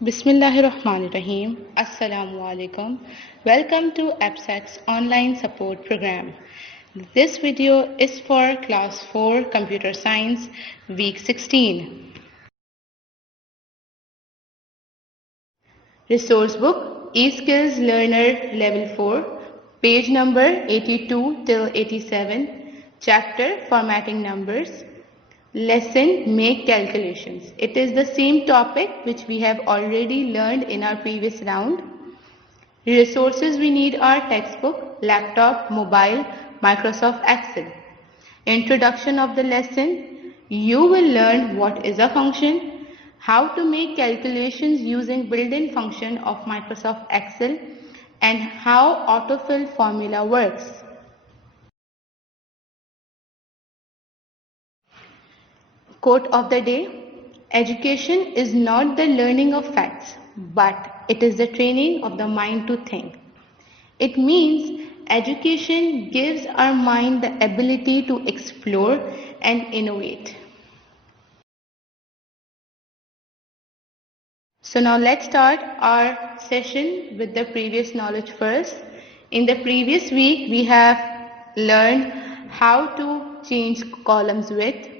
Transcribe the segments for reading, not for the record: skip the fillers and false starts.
Bismillahirrahmanirrahim. Assalamu alaikum. Welcome to AppSec's online support program. This video is for Class 4 Computer Science, Week 16. Resource book, eSkills Learner Level 4, page number 82 till 87, chapter Formatting Numbers, lesson Make Calculations. It is the same topic which we have already learned in our previous round. Resources we need are textbook, laptop, mobile, Microsoft Excel. Introduction of the lesson, you will learn what is a function, how to make calculations using built-in function of Microsoft Excel, and how autofill formula works. Quote of the day, education is not the learning of facts, but it is the training of the mind to think. It means education gives our mind the ability to explore and innovate. So now let's start our session with the previous knowledge first. In the previous week, we have learned how to change columns width,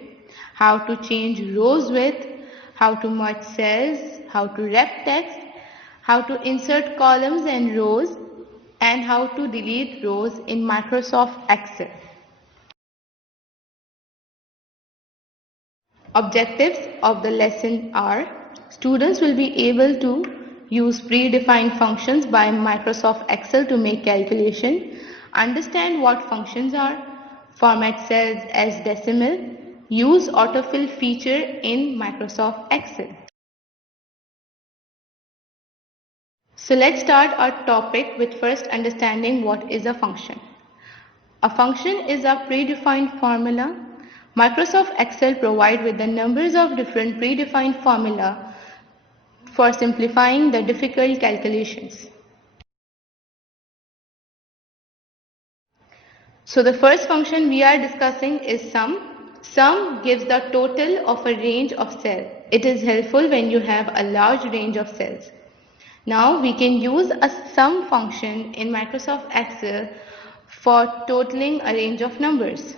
how to change rows width, how to merge cells, how to wrap text, how to insert columns and rows, and how to delete rows in Microsoft Excel. Objectives of the lesson are: students will be able to use predefined functions by Microsoft Excel to make calculation, understand what functions are, format cells as decimal, use autofill feature in Microsoft Excel. So let's start our topic with first understanding what is a function. A function is a predefined formula. Microsoft Excel provides with the numbers of different predefined formula for simplifying the difficult calculations. So the first function we are discussing is sum. Sum gives the total of a range of cells. It is helpful when you have a large range of cells. Now we can use a sum function in Microsoft Excel for totaling a range of numbers.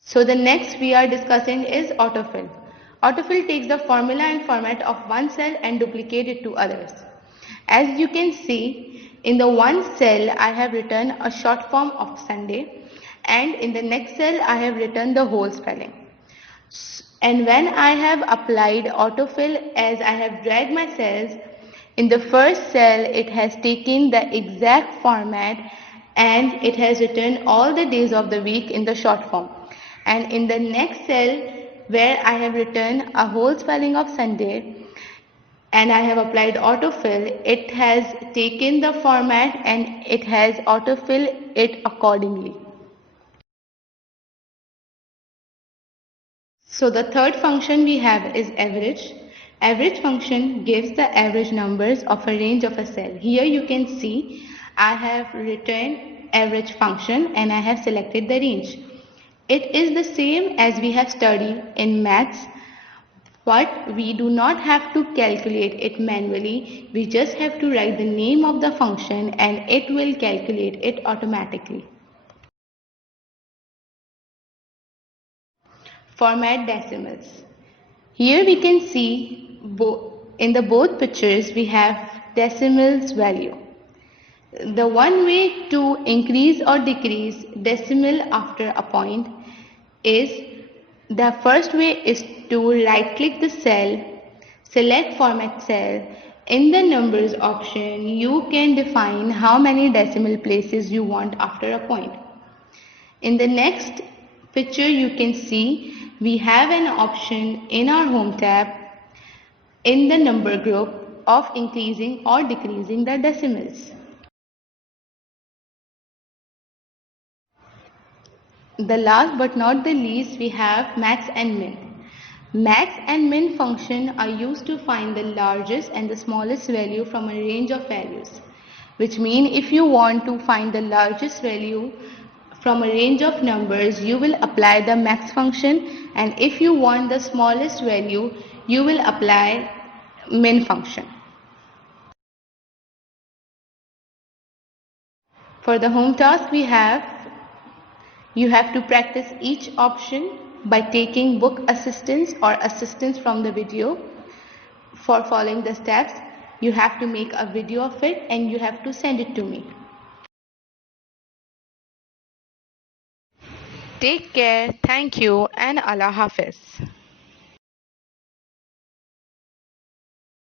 So the next we are discussing is autofill. Autofill takes the formula and format of one cell and duplicate it to others. As you can see, in the one cell I have written a short form of Sunday, and in the next cell I have written the whole spelling. And when I have applied autofill, as I have dragged my cells, in the first cell it has taken the exact format and it has written all the days of the week in the short form. And in the next cell where I have written a whole spelling of Sunday and I have applied autofill, it has taken the format and it has autofill it accordingly. So the third function we have is average. Average function gives the average numbers of a range of a cell. Here you can see I have written average function and I have selected the range. It is the same as we have studied in maths, but we do not have to calculate it manually. We just have to write the name of the function and it will calculate it automatically. Format decimals. Here we can see in the both pictures we have decimals value. The one way to increase or decrease decimal after a point is, the first way is to right click the cell, select format cell. In the numbers option you can define how many decimal places you want after a point. In the next picture you can see we have an option in our home tab in the number group of increasing or decreasing the decimals. The last but not the least, we have max and min. Max and min function are used to find the largest and the smallest value from a range of values, which mean if you want to find the largest value From a range of numbers, you will apply the max function, and if you want the smallest value, you will apply min function. For the home task you have to practice each option by taking book assistance or assistance from the video. For following the steps, you have to make a video of it and you have to send it to me. Take care, thank you, and Allah Hafiz.